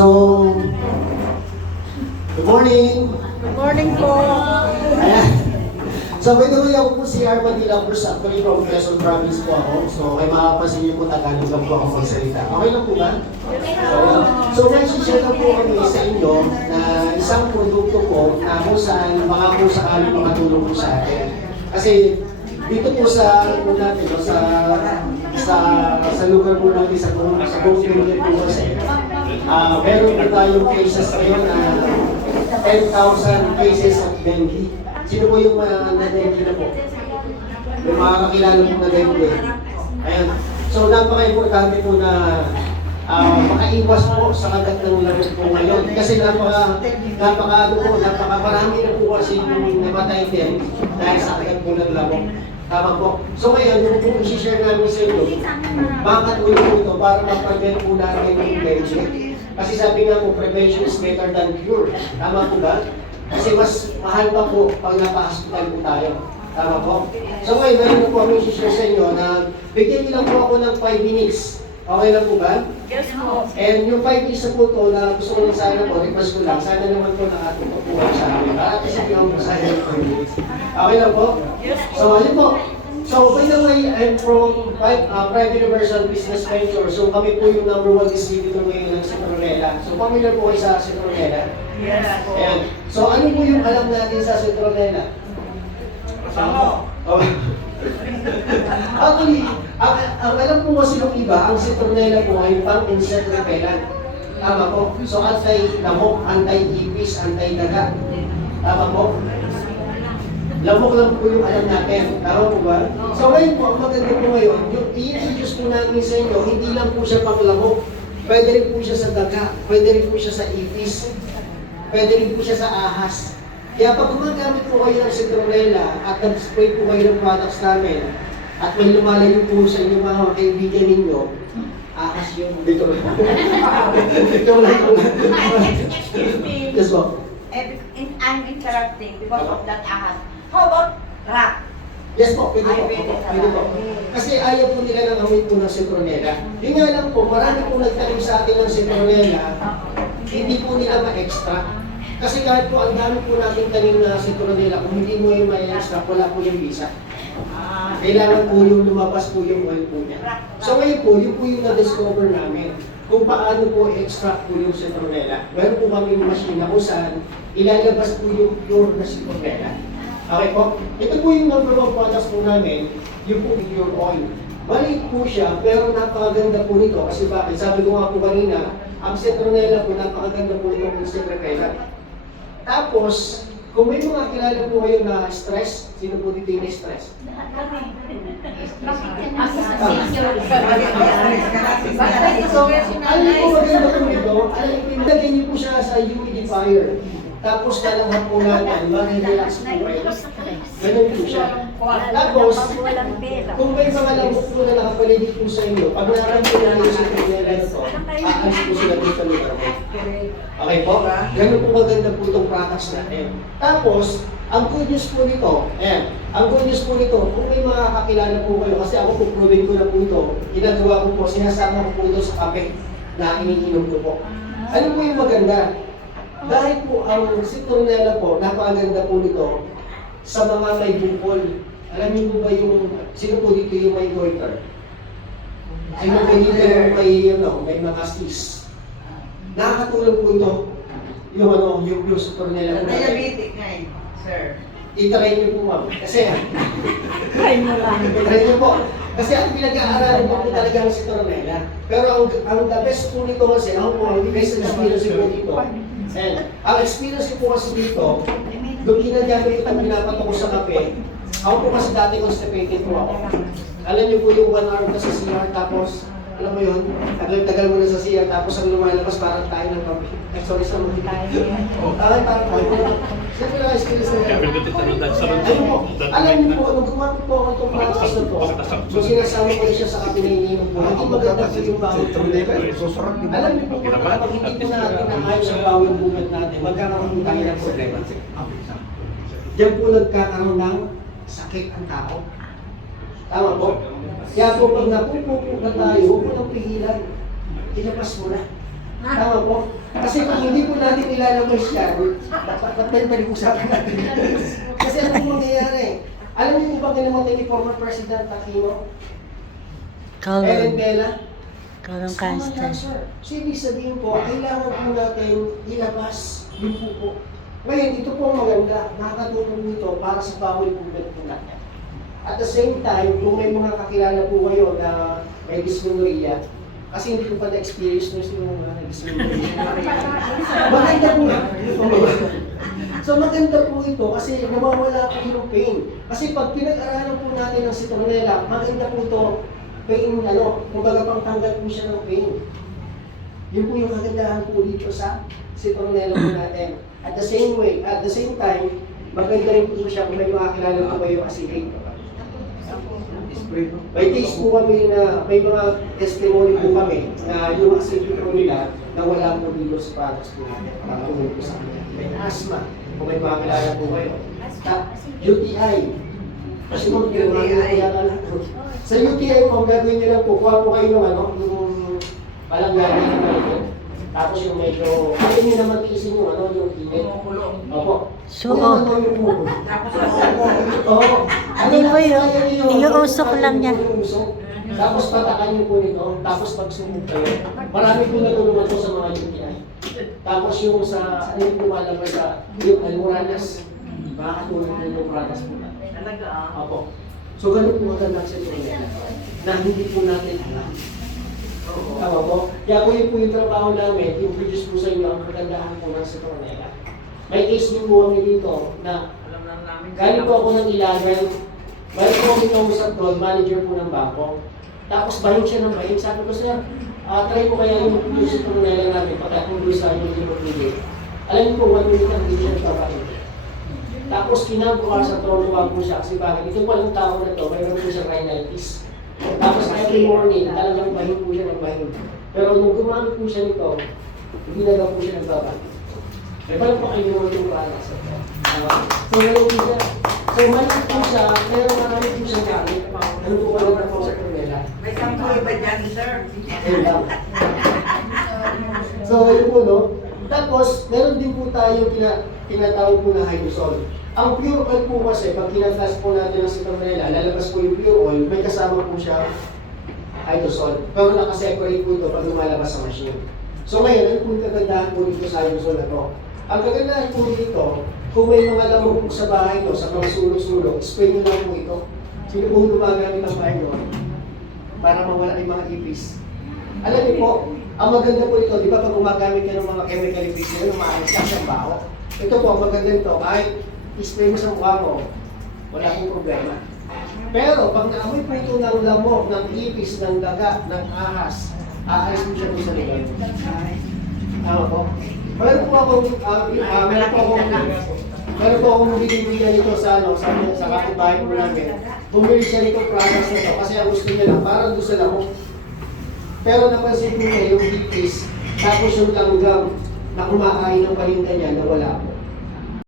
So, good morning. Good morning po. Ayan. So, by the way, ako po si Armadilla Cruz. Actually, from Quezon Province po ako. So, kay makapansin niyo po, Tagalog lang po ako magsalita. Okay lang po ba? So, may share na po kami sa inyo na isang produkto po na kung saan baka po sakali makatulong po sa atin. Kasi, dito po sa ano natin, no, sa lugar po natin, sa buong Pilipinas po kasi, meron po tayong cases ngayon na 10,000 cases of dengue. Sino po yung na-dengue na po? May mga kakilala po na dengue. Ayan. So, napaka-importante po na makaiwas po sa kagat ng lamok po ngayon. Kasi napakarami na po kasi yung namatay din dahil sa kagat po ng lamok. Tama po. So ngayon, yung po i-share namin sa inyo, makakatulong po ito para ma-prevent po natin yung dengue. Kasi sabi nga po, prevention is better than cure. Tama po ba? Kasi mas mahal pa po pag napa-hospital po tayo. Tama po? So ngayon, meron po kami i-share sa inyo na bigyan niyo lang po ako ng 5 minutes. Okay lang po ba? Yes po. And yung 5 minutes na po ito na gusto ko lang sana po, request ko lang, sana naman po nakatutuwa sa amin. Para kasi yung sa inyo 5 minutes. Okay lang po? Yes po. So, ayun po. So, by the way, I'm from Private Universal Business Venture. So, kami po yung #1 distributor ngayon ng Citronella. So, familiar po kayo sa Citronella? Yes po. Ayan. So, ano po yung alam natin sa Citronella? Tama. Oh. Actually, ang alam po kasi ng iba, ang Citronella po ay pang-insect repellent. Tama po. So, anti-lamok, anti-ipis, anti-daga. Tama po. Lamok lang po yung alam natin. Tama po ba? So ngayon po, ang maganda po ngayon, yung i-introduce po namin sa inyo, hindi lang po siya pang lamok. Pwede rin po siya sa daga, pwede rin po siya sa ipis, pwede rin po siya sa ahas. Kaya pag gumagamit po kayo ng Citronella at nag-spray po kayo ng products namin, at may lumalayo po sa inyo mga kaibigan ninyo, ahas yung dito lang. Dito lang po. Excuse me. Yes po. I'm interrupting because of that ahas. How about rat? Yes po, pwede po. Ay, pwede Pwede po. Kasi ayaw po nila ng amoy po ng Citronella. Yun nga lang po, marami po nagtanim sa atin ng Citronella, hindi po nila ma-extract. Kasi kahit po ang dami po natin tanim na Citronella, kung hindi mo yung ma-extract, wala po yung visa. Kailangan po yung lumabas po yung oil po niya. So ngayon po, yun po yung na-discover namin kung paano po i-extract po yung Citronella. Meron po kami yung machine na kung saan ilalabas po yung pure na Citronella. Okay po? Ito po yung #1 products po namin, yung po pure oil. Maliit po siya, pero napakaganda po nito. Kasi bakit? Sabi ko nga po kanina, ang Citronella po, napakaganda po nito ng insect repellent. Tapos, kung may mga kilala po kayo na stress, sino po dito yung stress? Alam po maganda po nito, alam po, ilagay niyo po siya sa humidifier. Tapos talanghan po natin, mag-relax po kayo. Ganun po siya. Tapos, kung may mga lamok po na nakapaligid po sa inyo, pag naramdaman po natin sa Citronella na ito, aalis po sila dito sa lugar mo. Okay po? Ganun po maganda po itong products natin. Tapos, ang good news po nito, ang good news po nito, kung may mga kakilala po kayo, kasi ako po proving ko na po ito, ginagawa ko po, sinasama ko po ito sa kape na iniinom ko po. Ano po yung maganda? Dahil po ang Citronella po, napakaganda po nito sa mga may bukol. Alam niyo po ba yung, sino po dito yung may goiter? Sino po dito yung may mga stis? Nakakatulong po ito, yung Citronella po natin. Diabetic nga eh, sir. I-try niyo po ma'am. Kasi, Try mo lang. i-try niyo po. Kasi ang pinag-aaralan po talaga ang Citronella. Pero ang the best po nito kasi, ako po, ang best experience po dito. And ang experience ko po kasi dito, doon ginagamit at pinapatok ko sa kape, ako po kasi dati constipated po ako. Alam niyo po yung 1 hour ka sa CR, tapos, alam mo yun, tagal mo na sa CR, tapos ang lumalabas parang tayo ng kape. Ay, sorry sa mga. Parang tayo na. Siyempre na experience na yan. Ayun po, alam niyo po, nung gumapit po ako itong products na to, so sinasama ko siya sa kape na iniinom po, hindi maganda po yung bawal po. Alam niyo po, kapag hindi po natin naayos ang bawal bugat natin, magkakaroon po tayo ng problema. Diyan po nagkakaroon ng sakit ang tao. Tama po? Kaya po pag napupupo na tayo, huwag mo nang pigilan. Ilabas mo na. Tama po. Kasi kung hindi po natin ilalabas yan, ba't pag-usapan natin? Kasi ano po mangyayari? Alam niyo ba kinamatay ni former President Aquino? Ellen Bella? Colon Common cancer. cancer. So, ibig sabihin po, kailangan po natin ilabas yung pupo. Ngayon, ito po ang maganda. Nakakatulong nito para sa bawal movement po natin. At the same time, kung may mga kakilala po kayo na may dysmenorrhea, kasi hindi ko pa na-experience nyo sila mga dysmenorrhea. Maganda po. So maganda po ito kasi nawawala po yung pain. Kasi pag pinag-aralan po natin ng citronella, maganda po ito pain, kumbaga pangtanggal po siya ng pain. Yun po yung kagandahan po dito sa citronella po natin. At the same time, maganda rin po siya kung may makakilala po kayo acetate. May case po kami na, may mga testimony po kami na yung acetate po nila na wala po dito sa products po natin. Nakatulong po sa kanila. May asthma, kung may makakilala po kayo. UTI. Kasi mo, yung mga nakakilala po. Sa UTI po, gagawin nyo lang po, kuha po kayo ng yung palanggani ng malito. Tapos yung medyo, ayaw nyo naman tiisin yung yung init. Opo. So, yung puno. Tapos Oo. Hindi po yun. Iuusok lang yan. Tapos patakan niyo po nito, tapos pagsumog kayo. Marami po natulungan po sa mga UTI. Tapos yung sa, ano yung lumalabas sa, yung almoranas, makakatulong po yung pratas po natin. talaga Opo. So ganun po magandang sa ito na hindi po natin alam. Tama po. Kaya po yung trabaho namin, yung produce po sa inyo ang kagandahan po ng citronella. May case din po kami dito na Alam lang namin. galing po ako ng Ilagan, balik po kami kausap doon, manager po ng bangko. Tapos bahing siya ng bahing. Sabi ko, sir, try mo kaya yung citronella namin pagka kung doon sa inyo yung pinupili. Alam niyo po, 1 minute ang hindi siya nagpapahin. Tapos kinabukasan tuwa po siya kasi bakit? Ito po ang tao na to, mayroon po siya rhinitis. Tapos every morning, talagang bahin po siya ng bahin. Pero nung gumamit po siya nito, hindi na daw po siya nagbabahin. May pala po kayo naman yung products. So ngayon po siya. So maliit po siya, pero marami po siya gamit. Ano po ka naman po sa Cornella? May sample ba dyan, sir? Ayun lang. So yun po, no? Tapos, meron din po tayong tinatawag po na hydrosol. Ang pure oil po kasi, pag kinatlas po natin ng citronella, lalabas po yung pure oil, may kasama po siya hydrosol. Pero nakaseparate po ito pag lumalabas sa machine. So ngayon, ano po yung kagandahan po dito sa hydrosol na to? Ang kagandahan po dito, kung may mga lamok po sa bahay nyo, sa mga sulok-sulok, spray nyo lang po ito. Sino po gumagamit ng bahay nyo? Para mawala yung mga ipis. Alam niyo po, ang maganda po ito, di ba pag gumagamit ka ng mga chemical effects na yun, umaalis ka sa baho. Ito po, ang maganda nito, kahit i-spray mo sa mukha mo, wala pong problema. Pero pag naamoy po ito ng lamok, ng ipis, ng daga, ng ahas, aalis mo siya doon sa likod. Tama po. Meron po akong binibigyan nito sa kapitbahay po namin. Bumili siya nito products na ito kasi ang gusto niya lang, parang doon sa lamok. Pero napansin ko niya yung ipis, tapos yung langgam na kumakain ng palinda niya na wala po.